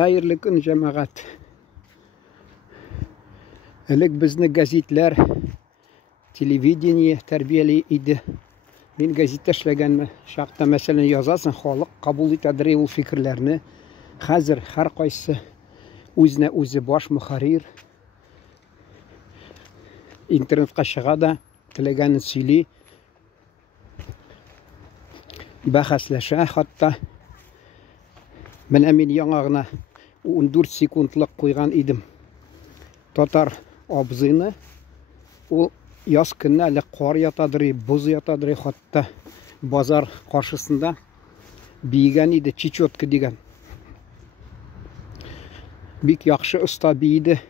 Xayrlı gün cemaat. Элек безне газетләр, телевидение тәрбияле иде. Мин газетта эшләгәнмен. Шакта мәсәлән язасың, халык кабул итәдер ул фикерләрне. Хәзер һәр кайсы үзенә үзе баш мөхәррир. Интернетка чыга да, теләгәнен сөйли. Бәхәсләшә хатта. Менә мин яңа гына 14 секундлык куйган идем. Татар абзыйны ул яз көнне әле кар ятадыр, боз ятадыр, хатта базар каршысында биегән иде, чечетка дигән. Бик яхшы оста бийде.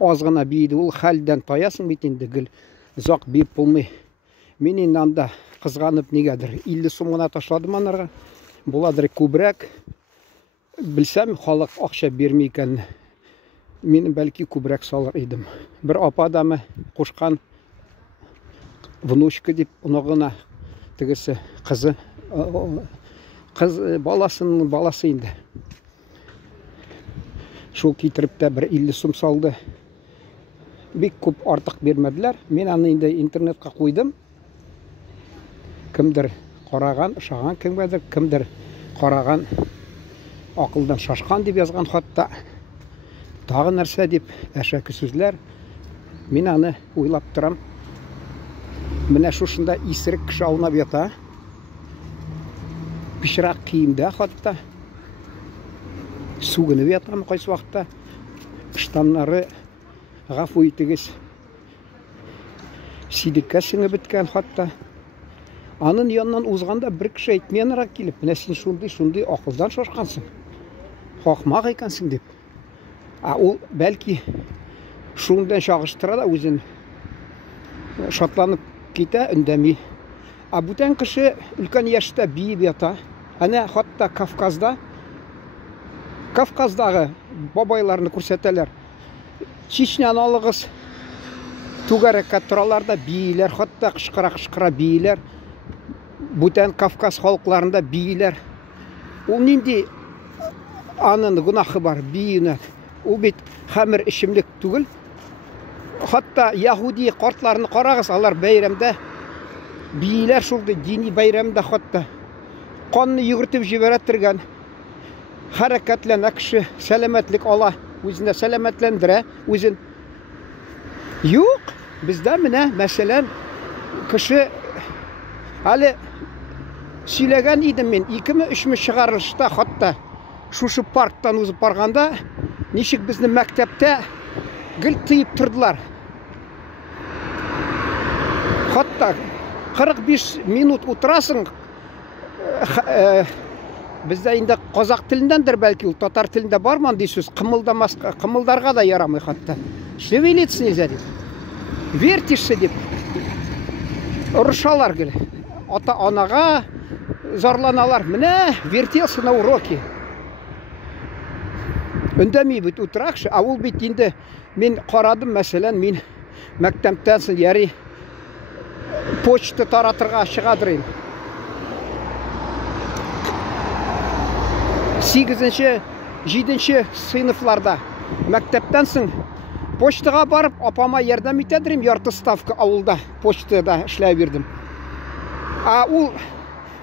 Аз гына бийде, ул хәлдән таясың бит инде, гел зак биеп булмый. Мин инде анда кызганып нигәдер 50 сум гына ташладым анарга. Буладыр күбрәк. Белсәм, халык акча бирми икән. Мин бәлки күбрәк салыр идем. Бер апа дамы кушкан внучка дип, уныгына тегесе кызы, кыз баласының баласы инде. Шул китереп тә бер 50 сум салды. Бик күп артык бирмәделәр. Мин аны инде интернетка куйдым. Кемдер караган, ышаган кемгәдер, кемдер караган, акылдан шашкан дип язган хатта. Тагы нәрсә дип әшәке сүзләр. Мин аны уйлап торам. Менә шушында исерек кеше аунап ята. Пишрак киемдә хатта. Сугынып ятам кайсы вакытта. Штаннары гафу итегез. Сидиккә сеңеп беткән хатта. Анын янынан узганда бер кеше әйтмәнрәк килеп, менә син шундый акылдан шашкансың. Хакмак икәнсең дип. Ул бәлки шундан чагыштыра да үзен шатланып китә, өндәми. Бүтән кеше өлкән яшьтә биеп ята. Әнә хатта Кавказдагы бабайларны күрсәтәләр. Чечняны алыгыз. Түгәрәккә торалар да бийләр, хатта кычкыра бийләр. Бүтән Кавказ халыкларында бийләр. Ул нинди анын гунахы бар биюне? Ул бит хәмер ичимлек түгел. Хатта яһуди картларны карагыз, алар бәйрәмдә бийләр шулды дини бәйрәмдә хатта канны йөгертеп җибәрә торган. Хәрәкәтләнә кеше, сәламәтлек ала, үзенә сәламәтләндерә, үзен. Юк, бездә менә мәсәлән кеше әле сөйләгән идем мин 2-3 чыгарылышта хатта шушы парктан узып барганда ничек безнең мәктәптә гел тыйып тордылар. Хатта 45 минут утырасың. Бездә инде казак телендәндер бәлки, ул татар телендә барман ди сүз, кымылдамаска, кымылдарга да ярамый хатта. Шевелиться нельзя дип. Вертишься дип. Урышалар гел. Ата-анага зарланалар. Менә вертелся на уроке. Өндәми бит утыракчы, ул бит инде мин карадым, мәсәлән, мин мәктәптән соң яри почта таратырга чыгадыр. 8-7 сыйныфларда мәктәптән соң почтага барып, апама ярдәм итәдем, ярты ставка авылда почтада эшләп бирдем. Ул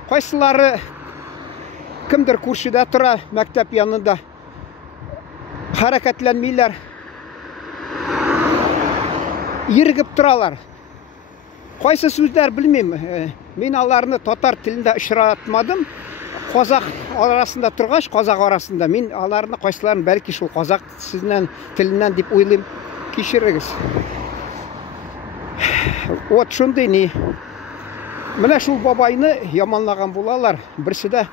кайсылары кемдер күршедә тора мәктәп янында. Хәрәкәтләнмиләр. Иргеп торалар. Кайсы сүзләр белмим. Мин аларны татар телендә очратмадым. Казак арасында торгач, казак арасында мин аларны кайсыларын бәлки шул казак сүзнән, теленнән дип уйлыйм. Кичерегез. Вот шундый ни. Менә шул бабайны яманлаган булалар. Берсе дә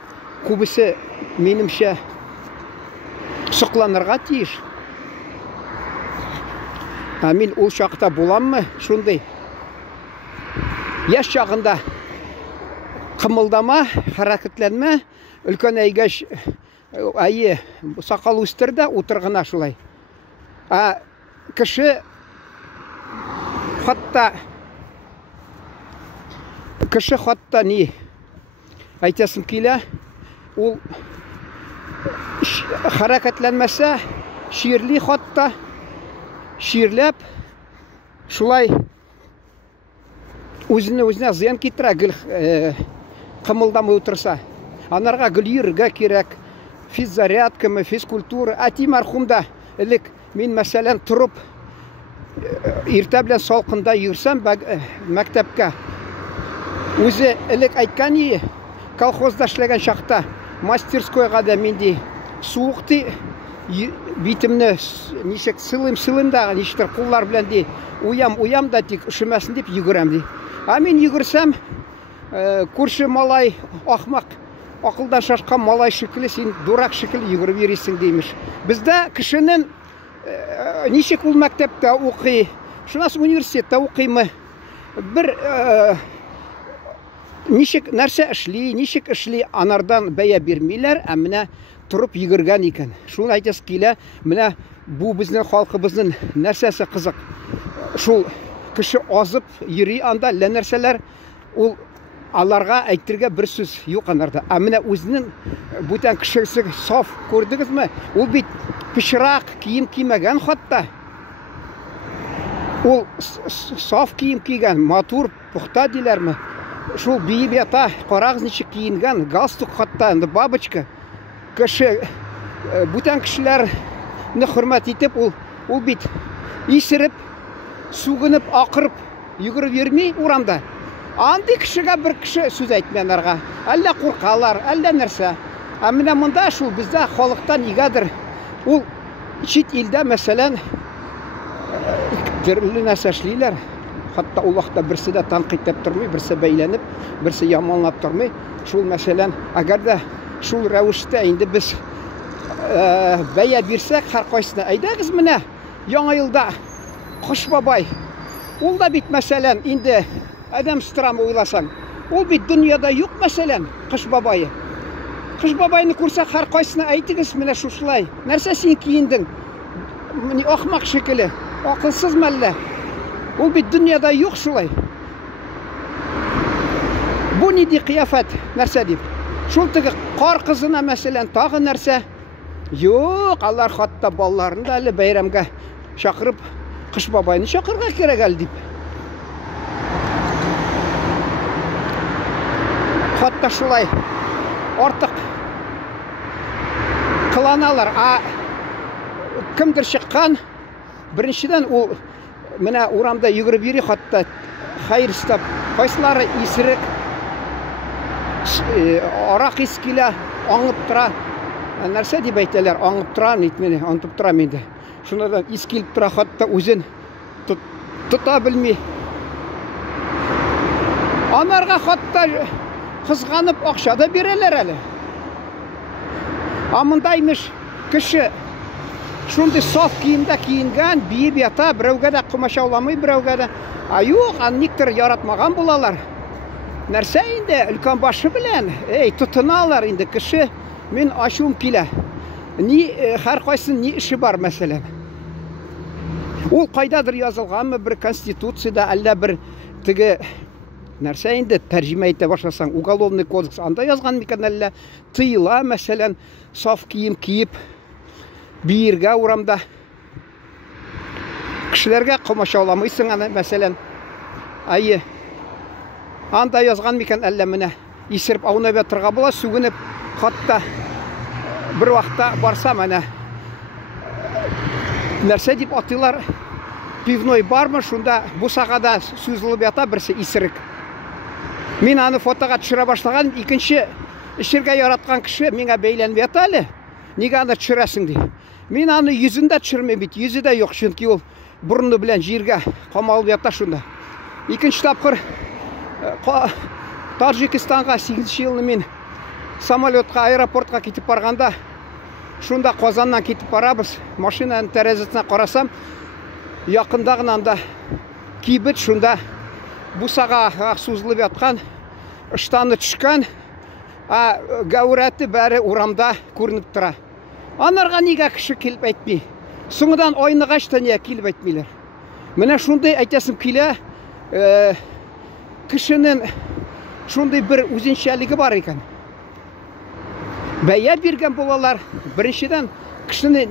күбесе минемчә сокланырга тиеш. Мин ул чакта буламмы шундый? Яшь чагында кымылдама, хәрәкәтләнмә, өлкән әйгәч сакал үстердә, утыргына шулай. Кеше хатта ни әйтәсем килә, ул Харакатланмаса, ширли хатта, ширләп, шулай үзіне зыян киттерә, гел кымылдамый утырса. Анарга гел йөрергә кирәк, физзарядкамы, физкультура. Әти мәрхүмдә элек мин мәсәлән торып иртә белән салкында йөрсәм мәктәпкә. Үзе элек әйткән ие, колхозда эшләгән чакта мастерскойга да минди суык ди, битемне ничек сылым да, ничектер куллар белән ди, уям да тик üşемәсен дип йөгерәм ди. А мин йөгерсәм, күрше малай ахмак, акылдан шашкан малай шикелле, син дурак шикелле йөгереп йөрисең димеш. Бездә кешенең ничек ул мәктәптә укый, шунысы университетта укыймы, бер ничек нәрсә эшли, ничек эшли, анардан бәя бирмиләр, ә менә турып йөгергән икән. Шуны әйтәс килә, менә бу безнең халкыбызның нәрсәсе кызык. Шул кеше азып йөри анда лә нәрсәләр, ул аларга әйтергә бер сүз юк анарда. Ә менә үзенең бүтән кешесе саф, күрдегезме? Ул бит пычрак кием кимәгән хатта. Ул саф кием кигән, матур, пухта диләрме? Шул биеп ята, карагыз ничек киенгән, галстук хатта, бабочка. Кеше, бүтән кешеләрне хөрмәт итеп, ул бит исереп, сугынып, акырып, йөгереп йөрми урамда. Андый кешегә бер кеше сүз әйтмәнәргә. Әллә куркалар, әллә нәрсә. Ә менә монда шул бездә халыкта нигәдер ул чит илдә мәсәлән төрле нәрсә эшлиләр. Хатта ул вакытта берсе дә танкыйтеп тормый, берсе бәйләнеп, берсе яманлап тормый. Шул мәсәлән, әгәр дә шул рәвештә инде без бәя бирсәк һәр кайсына, әйдәгез менә яңа елда Кыш бабай. Ул да бит мәсәлән инде адәм страмы уйласаң, ул бит дөньяда юк мәсәлән Кыш бабайы. Кыш бабайны күрсәк һәр кайсына әйтегез менә шушылай. Нәрсә син киендең? Менә ахмак шикелле, акылсызмы әллә? Ул бит дөньяда юк шулай. Бу ниди кыяфәт нәрсә дип? Шул теге кар кызына мәсәлән тагы нәрсә? Юк, алар хатта балларын да әле бәйрәмгә чакырып Кыш бабайны чакырга кирәк әле дип. Хатта шулай артык кыланалар. Кемдер чыккан, беренчедән ул менә урамда йөгереп йөри, хатта хәйр истап, кайсылары исерек, арак ис килә, аңып тора. Нәрсә дип әйтәләр, аңып тора, нитмәне, аңтып тора инде. Шундан ис килеп тора, хатта үзен тота белми. Анарга хатта кызганып акча да бирәләр әле. Монда имеш кеше шундый саф киемдә киенгән, биеп ята, берәүгә дә кумачауламый, берәүгә дә. Юк, никтер яратмаган булалар. Нәрсә инде өлкән башы белән, тотыналар инде кеше. Мин ачуым килә. Һәр кайсының ни эше бар мәсәлән. Ул кайдадыр язылганмы бер конституциядә, әллә бер теге нәрсә инде тәрҗемә итә башласаң, уголовный кодекс анда язган микән, әллә тыела мәсәлән саф кием киеп биергә урамда. Кешеләргә комачауламыйсың аны мәсәлән. Анда язган микән, әллә менә исереп аунап ятырга була, сүгенеп, хатта бер вакытта барсам, әнә нәрсә дип атыйлар, пивной бармы, шунда бусагада сүзелеп ята берсе исерек. Мин аны фотога төшерә башлаган, икенче эшергә яраткан кеше миңа бәйләнеп ята әле. Нигә аны төшерәсең ди. Мин аны йөзендә төшермәм бит, йөзе дә юк, чөнки ул бурны белән җиргә камалып ята шунда. Икенче тапкыр Таджикистанга 8-нче елны мин самолетка, аэропортка китеп барганда, шунда Казаннан китеп барабыз, машинаның тәрәзәсенә карасам, якында гына анда кибет шунда бусага сузылып яткан, ыштаны төшкән, гәүрәте бәре урамда күренеп тора. Анарга нигә кеше килеп әйтми? Соңыдан айныгач та нигә килеп әйтмиләр? Менә шундый әйтәсем килә, кешенең шундый бер үзенчәлеге бар икән. бәя берген болалар. Біріншіден кішіні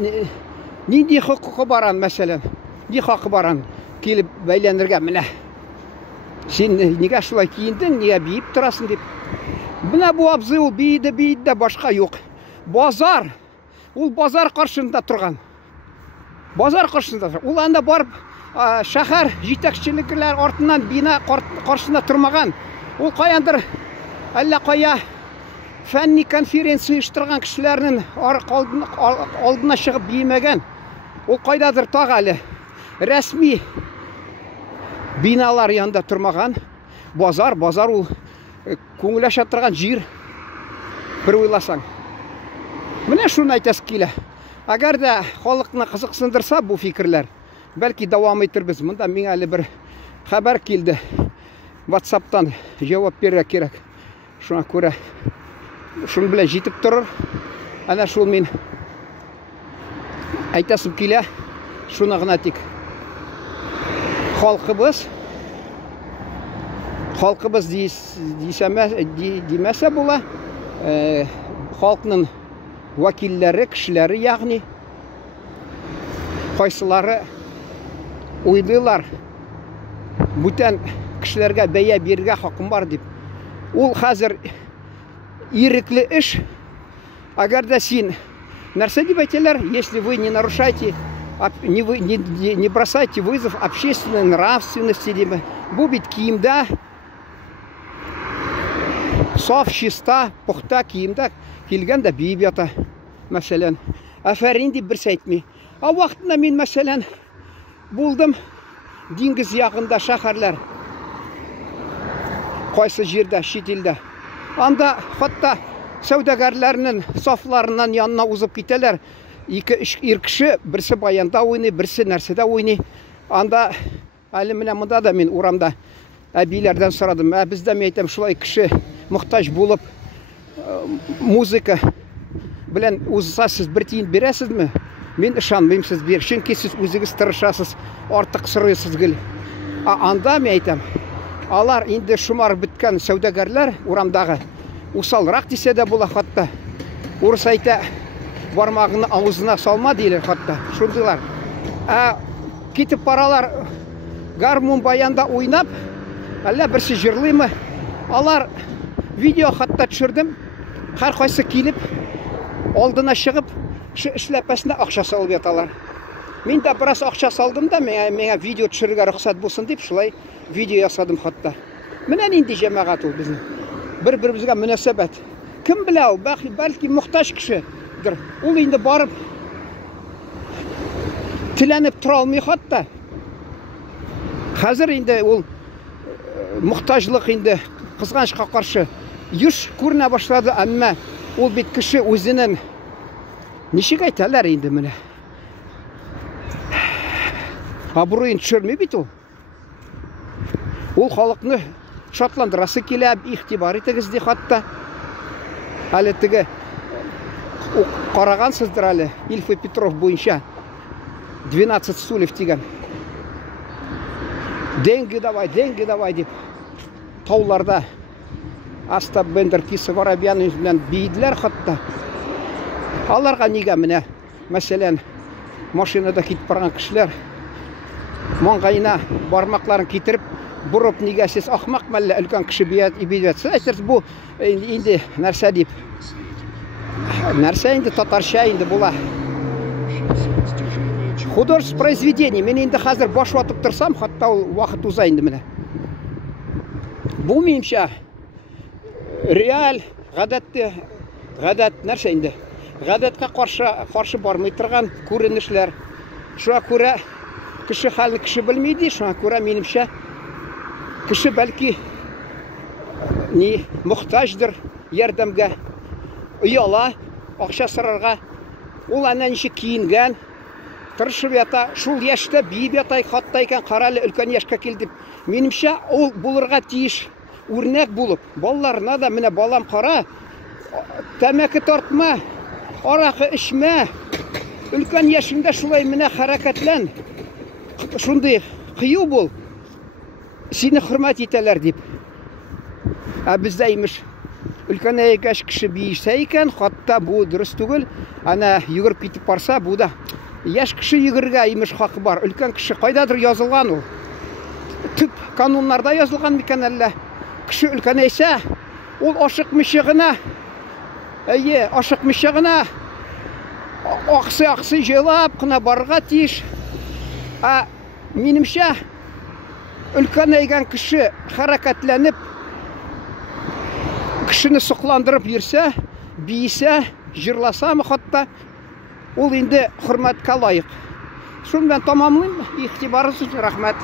нендей құқы баран, мәселен, не хақы баран келіп бәйленерге, міне сен неге шулай киіндің, неге бейіп тұрасың деп. Міне бұл абзы ол бейді де башқа жоқ. Базар, ол базар қаршында тұрған. Базар қаршында тұрған. Ол анда барып шахар жетекшілікілер артынан бина қаршында тұрмаған. Ол қаяндыр әлі қая фәнни конференция ұйыштырған кішілерінің алдына шығып беймеген. Ол қайдадыр тағы әлі рәсми биналар янда тұрмаған. Базар ол көңіл аша тұрған жер. Бір ойласаң. Міне шуны айтасы келі. Әгер де халықны қызықсындырса бұл фикірлер, бәлки давам етірбіз. Мұнда мен әлі бір хабар келді. WhatsApp-тан жауап беру керек. Шуна көре. Шуны біле жетіп тұрыр. Әне шул мен айтасым келі. Шуна ғына тек. Халқыбыз демесе бола. Халқының вакиллері, кішілері, яғни қайсылары ойлылар бүтін кішілерге бәя берге хақым бар деп. Ол қазір еріклі іш. Агар да сен нәрсе деп айтелер, если вы не нарушаете, не бросайте вызов общественной нравственности деп. Бұл бет киімді саф, чиста, пұқта киімді келген де бейіп ята, мәселен. Әфәрин деп бір сәйтмей. А уақытында мен, мәселен, болдым деңгіз яғында шахарлар. Қайсы жерді, шетелді. Анда қатта саудагерлерінің сафларынан янына ұзып кетелер. Екі кіші, бірсі баянда ойны, бірсі нәрседе ойны. Анда әлі міне мұнда да мен ұрамда әбейлерден сұрадым. Бізде мен айтам, шулай кіші мұқтаж болып, музыка білен ұзыса сіз бір тиын бересіз ме? Мен ышанмайым сіз бер. Шынки сіз өзіңіз тырышасыз, артық сұрайсыз гіл. Анда мен айтам, алар енді шумар біткен саудагерлер ұрамдағы усалырақ десе де бұл қатта. Орыс айта бармағыны ауызына салма дейлер қатта. Шундылар. Кетіп паралар гармон баянда ойнап, әлі бірсі жырлаймы. Алар видео қатта түшірдім. Қар қайсы келіп, алдына шығып, ішләпәсіне ақша салып еталар. Мен де біраз ақша салдым да, мене видео түшірге рұқсат болсын деп, шылай видео ясадым қатта. Менен енді жемағат ол біздің. Бір-бірімізге мүнәсәбәт. Кім біләу, бәлки мұқтаж кішідір. Ол енді барып, тіләніп тұра алмай қатта. Қазір енді ол мұқтажлық енді қызғанышқа қаршы еш көріне башлады, әмма ол бет кіші өзінің нешек айталар енді міне. Абыройын түшірме бет ол. Ол халықны шатландырасы келіп, ихтибар етігізде қатта. Әлі тігі қарағансыздар әлі Ильфа Петров бойынша 12 стульев деген. Деньги давай деп тауларда Остап Бендер, Кисов Воробьян өзінен бейділер қатта. Аларға неге міне, мәселен, машинада кетіп барған кішілер маңғайына бармақларын кетіріп, бұрып неге сіз ақмақ мәлі үлкен кіші бейдет. Сіз әсірсіз бұл енді нәрсе деп. Нәрсе енді татарша енді бұла. Художество произведение. Мен енді қазір баш уатып тұрсам, қатта ол уақыт ұзайынды міне. Бұл менімше реал, ғадат нәрсе енді. Ғадатқа қаршы бармай тұрған көрінішілер. Шуа көре кіші халін кіші білмейді. Шуа көре менімше кіші бәлки мұқтаждыр ярдамға, ұяла, ақша сырарға. Ол әнәнші киінген, тұрышып ята, шул ешті бейіп ятай, қаттайкен қаралы үлкен ешқа келдіп. Менімше ол бұлырға тиіш өрнек болып. Балаларына да міне балам қара, тәмәкі тартма, арақы ішме, үлкен ешіңді шулай міне харакетлен, шундай қию бол, сені құрмат етелер деп. Бізде еміш үлкен әйгәш кеше бейішсе екен, хатта бұл дұрыс түгел, ана югіріп кетіп барса, бұл да яш кіші югірге имеш хақы бар, үлкен кіші қайдадыр yazылған ол. Түп канунларда yazылған мекен әлі. Кіші үлкен әйсе, ол ашық мүшіғіна, ақсы желап, қына барға тиіш. Менімше, үлкен әйген кіші харакатләніп, кішіні сұқландырып ерсе, бейсе, жырласа мұхатта, ол енді құрметке лайық. Шunu ben tamamlayayım. İhtibariz için rahmet.